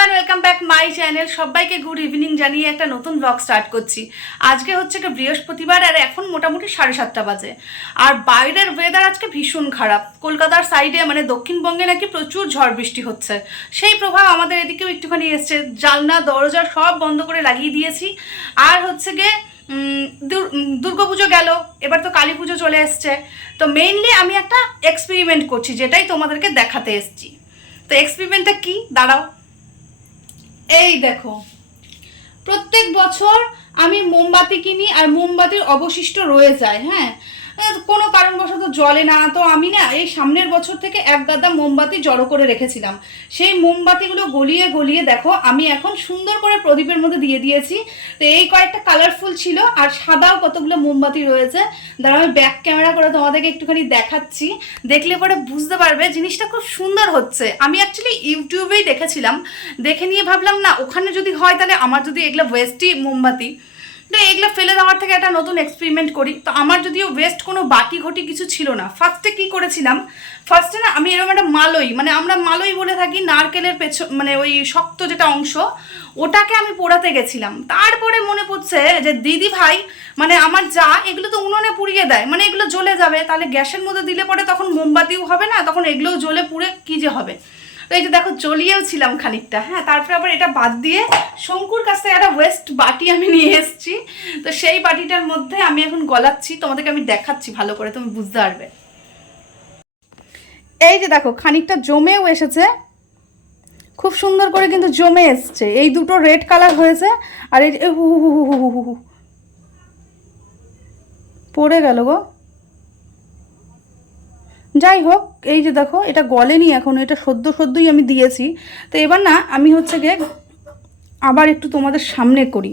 Everyone, welcome back my channel. সবাইকে good evening জানিয়ে একটা নতুন ব্লগ স্টার্ট করছি। আজকে হচ্ছে কি বৃহস্পতিবার, আর এখন মোটামুটি 7:30 বাজে। আর বাইরের ওয়েদার আজকে ভীষণ খারাপ। কলকাতার সাইডে মানে দক্ষিণবঙ্গে নাকি প্রচুর ঝড় বৃষ্টি হচ্ছে, সেই প্রভাব আমাদের এদিকেও একটুখানি এসছে। জানলা দরজা সব বন্ধ করে লাগিয়ে দিয়েছি। আর হচ্ছে গিয়ে দুর্গাপুজো গেল, এবার তো কালী পুজো চলে এসছে। তো মেইনলি আমি একটা এক্সপেরিমেন্ট করছি, যেটাই তোমাদেরকে দেখাতে এসছি। তো এক্সপেরিমেন্টটা কি, দাঁড়াও। এই দেখো, প্রত্যেক বছর আমি মোমবাতি কিনি, আর মোমবাতির অবশিষ্ট রয়ে যায়। হ্যাঁ, কোনো কারণবশত জ্বলে না, তো আমি না এই সামনের বছর থেকে এক গাদা মোমবাতি জড়ো করে রেখেছিলাম। সেই মোমবাতিগুলো গলিয়ে গলিয়ে দেখো আমি এখন সুন্দর করে প্রদীপের মধ্যে দিয়ে দিয়েছি। তো এই কয়েকটা কালারফুল ছিল, আর সাদাও কতগুলো মোমবাতি রয়েছে। দাঁড়া, আমি ব্যাক ক্যামেরা করে তোমাদেরকে একটুখানি দেখাচ্ছি, দেখলে পরে বুঝতে পারবে জিনিসটা খুব সুন্দর হচ্ছে। আমি অ্যাকচুয়ালি ইউটিউবেই দেখেছিলাম, দেখে নিয়ে ভাবলাম না ওখানে যদি হয় তাহলে আমার যদি এগুলো ওয়েস্টই মোমবাতি, তো এগুলো ফেলে দেওয়ার থেকে একটা নতুন এক্সপেরিমেন্ট করি। তো আমার যদিও ওয়েস্ট কোনো বাটি ঘটি কিছু ছিল না। ফার্স্টে কি করেছিলাম, ফার্স্টে না আমি এরকম একটা মালই, মানে আমরা মালই বলে থাকি নারকেলের পেছন, মানে ওই শক্ত যেটা অংশ, ওটাকে আমি পোড়াতে গেছিলাম। তারপরে মনে পড়ছে যে দিদি ভাই মানে আমার যা এগুলো তো উনুনে পুড়িয়ে দেয়, মানে এগুলো জ্বলে যাবে, তাহলে গ্যাসের মধ্যে দিলে পরে তখন মোমবাতিও হবে না, তখন এগুলোও জ্বলে পুড়ে কী যে হবে। তো এই যে দেখো জ্বলিয়েও ছিলাম খানিকটা। হ্যাঁ, তারপরে আবার এটা বাদ দিয়ে শঙ্কুর কাছ থেকে একটা ওয়েস্ট বাটি আমি নিয়ে এসেছি। তো সেই বাটিটার মধ্যে আমি এখন গলাচ্ছি, তোমাদেরকে আমি দেখাচ্ছি ভালো করে, তুমি বুঝতে পারবে। এই যে দেখো খানিকটা জমেও এসেছে, খুব সুন্দর করে কিন্তু জমে এসছে। এই দুটো রেড কালার হয়েছে, আর এই যে হু হু হু হু হু হু পড়ে গেল গো। যাই হোক, এই যে দেখো এটা গলেনি এখনো, এটা সদ্যই আমি দিয়েছি। তো এবার না আমি হচ্ছে গিয়ে আবার একটু তোমাদের সামনে করি।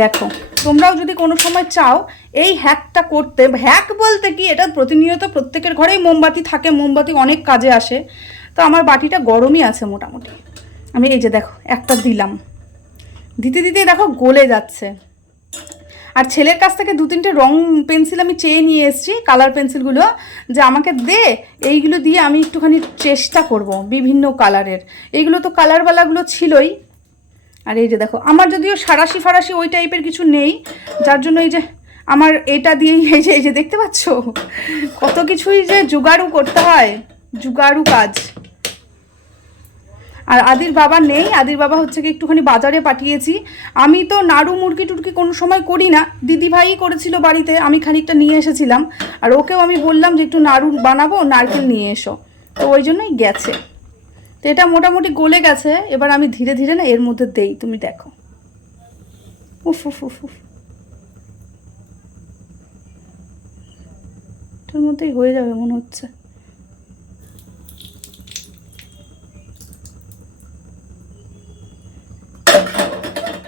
দেখো, তোমরাও যদি কোনো সময় চাও এই হ্যাকটা করতে, হ্যাক বলতে কি, এটা প্রতিনিয়ত প্রত্যেকের ঘরেই মোমবাতি থাকে, মোমবাতি অনেক কাজে আসে। তো আমার বাটিটা গরমই আছে মোটামুটি। আমি এই যে দেখো একটা দিলাম, দিতে দিতে দেখো গলে যাচ্ছে। আর ছেলের কাছ থেকে 2-3টে রং পেন্সিল আমি চেয়ে নিয়ে এসেছি, কালার পেন্সিলগুলো, যে আমাকে দে, এইগুলো দিয়ে আমি একটুখানি চেষ্টা করব বিভিন্ন কালারের। এইগুলো তো কালারওয়ালাগুলো ছিলই। আর এই যে দেখো আমার যদিও সারাশি ফারাশি ওই টাইপের কিছু নেই, যার জন্য এই যে আমার এটা দিয়েই এই যে দেখতে পাচ্ছ কত কিছুই যে জোগাড়ু করতে হয়, জোগাড়ু কাজ। আর আদির বাবা নেই, আদির বাবা হচ্ছে কি একটুখানি বাজারে পাঠিয়েছি। আমি তো নাড়ু মুরগি টুরকি কোনো সময় করি না, দিদিভাই করেছিল বাড়িতে, আমি খানিকটা নিয়ে এসেছিলাম। আর ওকেও আমি বললাম যে একটু নাড়ু বানাবো, নারকেল নিয়ে এসো, তো ওই জন্যই গেছে। তো এটা মোটামুটি গলে গেছে, এবার আমি ধীরে ধীরে না এর মধ্যে দেই, তুমি দেখো। উফ উফ উফ উফ, এটার মধ্যেই হয়ে যাবে মনে হচ্ছে।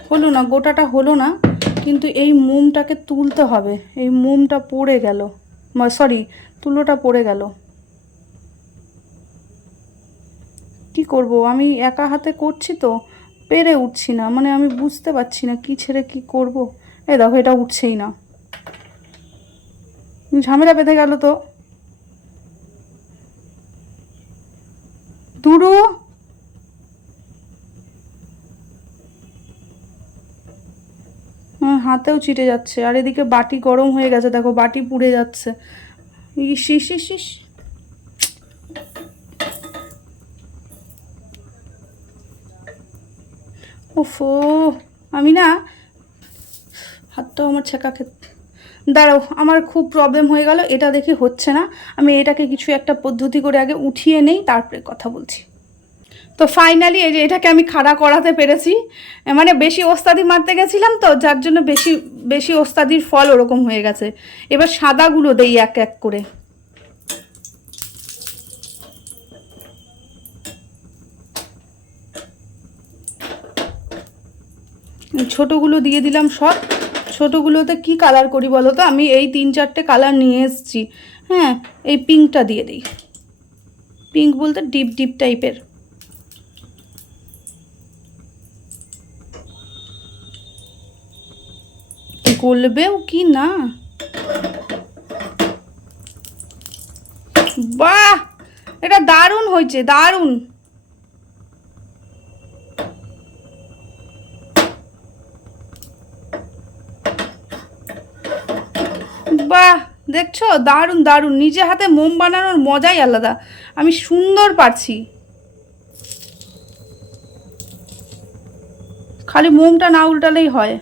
হলো না, গোটাটা হলো না, কিন্তু এই মোমটাকে তুলতে হবে। এই মোমটা পড়ে গেল, সরি তুলোটা পড়ে গেল। কি করব, আমি একা হাতে করছি তো পেরে উঠছি না, মানে আমি বুঝতে পারছি না কি ছেড়ে কি করব। এই দেখো এটা উঠছেই না, ঝামেলা বেঁধে গেল তো। দুরু, হাতেও চিটে যাচ্ছে, আর এদিকে বাটি গরম হয়ে গেছে, দেখো বাটি পুড়ে যাচ্ছে। ইস ইস ইস ইস, ওফো, আমি না হাতটাও আমার ছেঁকা দাঁড়াও, আমার খুব প্রবলেম হয়ে গেল, এটা দেখে হচ্ছে না। আমি এটাকে কিছু একটা পদ্ধতি করে আগে উঠিয়ে নেই, তারপরে কথা বলছি। তো ফাইনালি এই যে এটাকে আমি খাড়া করাতে পেরেছি। মানে বেশি ওস্তাদি মারতে গেছিলাম তো, যার জন্য বেশি বেশি ওস্তাদির ফল ওরকম হয়ে গেছে। এবার সাদাগুলো দেই এক এক করে। ছোটোগুলো দিয়ে দিলাম সব। ছোটোগুলোতে কি কালার করি বলো তো, আমি এই 3-4টে কালার নিয়ে এসেছি। হ্যাঁ, এই পিঙ্কটা দিয়ে দিই, পিঙ্ক বলতে ডিপ ডিপ টাইপের। গলবেও কি না, বাহ, এটা দারুণ হয়েছে, দারুণ। বাহ, দেখছো, দারুণ দারুণ। নিজে হাতে মোম বানানোর মজাই আলাদা। আমি সুন্দর পারছি, খালি মোমটা না উল্টালেই হয়।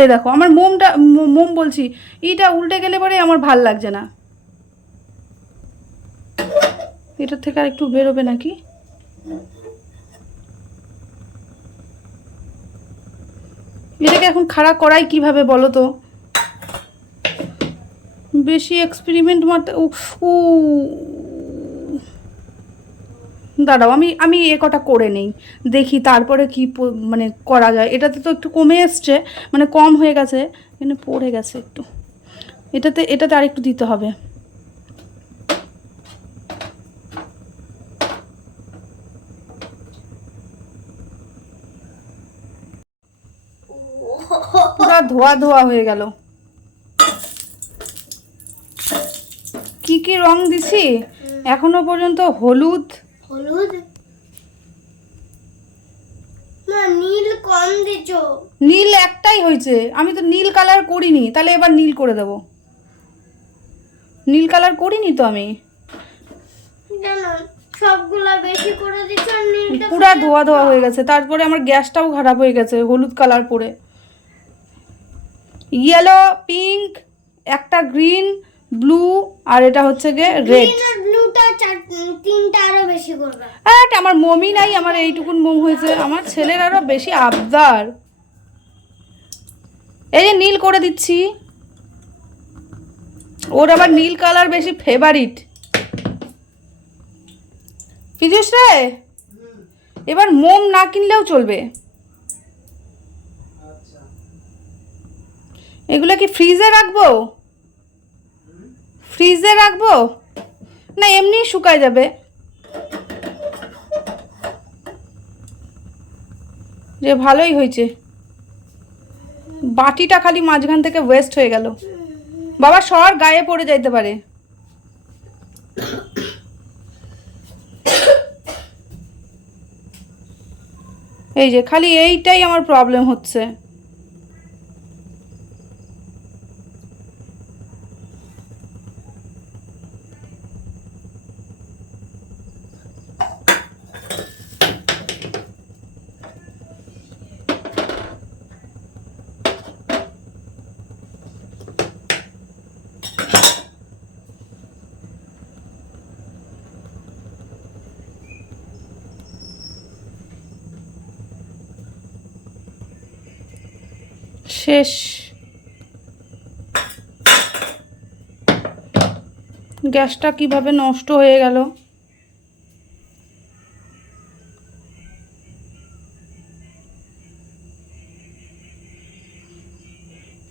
এই দেখো আমার মোমটা, মোম বলছি, ইটা উল্টে গেলে পরে আমার ভাল লাগছে না। এটার থেকে আর একটু বেরোবে নাকি? এটাকে এখন খাড়া করাই কিভাবে বলো তো? বেশি এক্সপেরিমেন্ট মারতে উ দাঁড়াও, আমি আমি এ কটা করে নেই, দেখি তারপরে কি মানে করা যায়। এটাতে তো একটু কমে এসছে, মানে কম হয়ে গেছে, এখানে পড়ে গেছে একটু। এটাতে আর একটু দিতে হবে। পুরো ধোয়া ধোয়া হয়ে গেল। কি কি রং দিছি এখনো পর্যন্ত? হলুদ, হলুদ না, নীল কম দিছো। নীল একটাই হয়েছে, আমি তো নীল কালার করিনি, তাহলে এবার নীল করে দেব। নীল কালার করিনি তো আমি। জানো সবগুলা বেশি করে দিছো আর নীলটা পুরা ধোয়া ধোয়া হয়ে গেছে, তারপরে আমার গ্যাসটাও খারাপ হয়ে গেছে হলুদ কালার পরে। ইয়েলো, পিঙ্ক, একটা গ্রিন, ব্লু, আর এটা হচ্ছে গিয়ে রেড। গ্রিন আর ব্লুটা তিনটা আরো বেশি করবে। আমার মোমই নাই, আমার এইটুকুন মোম হয়েছে। আমার ছেলের আরো বেশি আবদার। এই যে নীল করে দিচ্ছি, ওর আবার নীল কালার বেশি ফেভারিট। পীযুষ রে, এবার মোম না কিনলেও চলবে। এগুলো কি ফ্রিজে রাখবো? ফ্রিজে রাখবো না এমনি শুকায় যাবে? যে ভালোই হয়েছে, বাটিটা খালি মাঝখান থেকে ওয়েস্ট হয়ে গেল। বাবা সর, গায়ে পড়ে যাইতে পারে। এই যে খালি এইটাই আমার প্রবলেম হচ্ছে। শেষ। গ্যাসটা কিভাবে নষ্ট হয়ে গেল।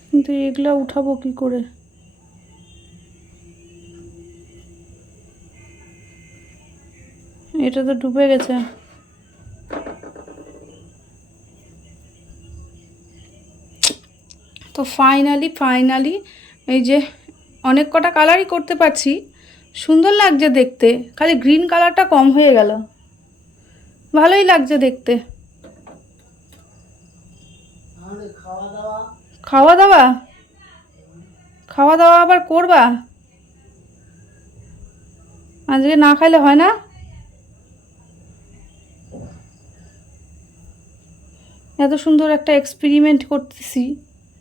কিন্তু এগুলা উঠাবো কি করে? এটা তো ডুবে গেছে। তো ফাইনালি এই যে অনেক কটা কালারই করতে পারছি, সুন্দর লাগছে দেখতে। খালি গ্রিন কালারটা কম হয়ে গেল, ভালোই লাগছে দেখতে। খাওয়া দাওয়া খাওয়া দাওয়া আবার করবা? আজকে না খাইলে হয় না? এত সুন্দর একটা এক্সপেরিমেন্ট করতেছি,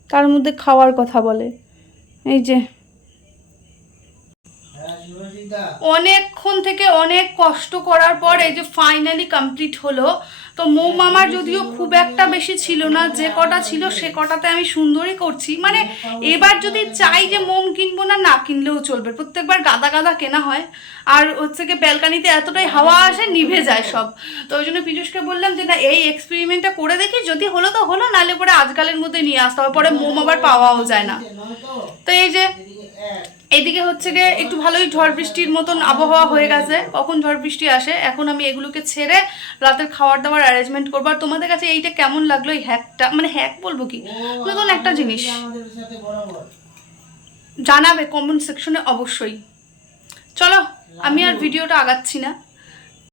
তার মধ্যে খাওয়ার কথা বলে। এই যে অনেকক্ষণ থেকে অনেক কষ্ট করার পর এই যে ফাইনালি কমপ্লিট হলো। তো মোম আমার যদিও খুব একটা বেশি ছিল না, যে কটা ছিল সে কটাতে আমি সুন্দরই করছি। মানে এবার যদি চাই যে মোম কিনবো না, না কিনলেও চলবে, প্রত্যেকবার গাদা গাদা কেনা হয়। আর হচ্ছে কি ব্যালকানিতে এতটাই হাওয়া আসে, নিভে যায় সব। তো ওই জন্য পীযুষকে বললাম যে না, এই এক্সপেরিমেন্টটা করে দেখি, যদি হলো তো হলো, নাহলে পরে আজকালের মধ্যে নিয়ে আসতে হবে, পরে মোম আবার পাওয়াও যায় না। তো এই যে এইদিকে হচ্ছে গিয়ে একটু ভালোই ঝড় বৃষ্টির মতন আবহাওয়া হয়ে গেছে। কখন ঝড় বৃষ্টি আসে। এখন আমি এগুলোকে ছেড়ে রাতের খাওয়ার দাওয়ার অ্যারেঞ্জমেন্ট করবো। আর তোমাদের কাছে এইটা কেমন লাগলো, এই হ্যাকটা, মানে হ্যাক বলবো কি, নতুন একটা জিনিস, জানাবে কমেন্ট সেকশনে অবশ্যই। চলো আমি আর ভিডিওটা আগাচ্ছি না।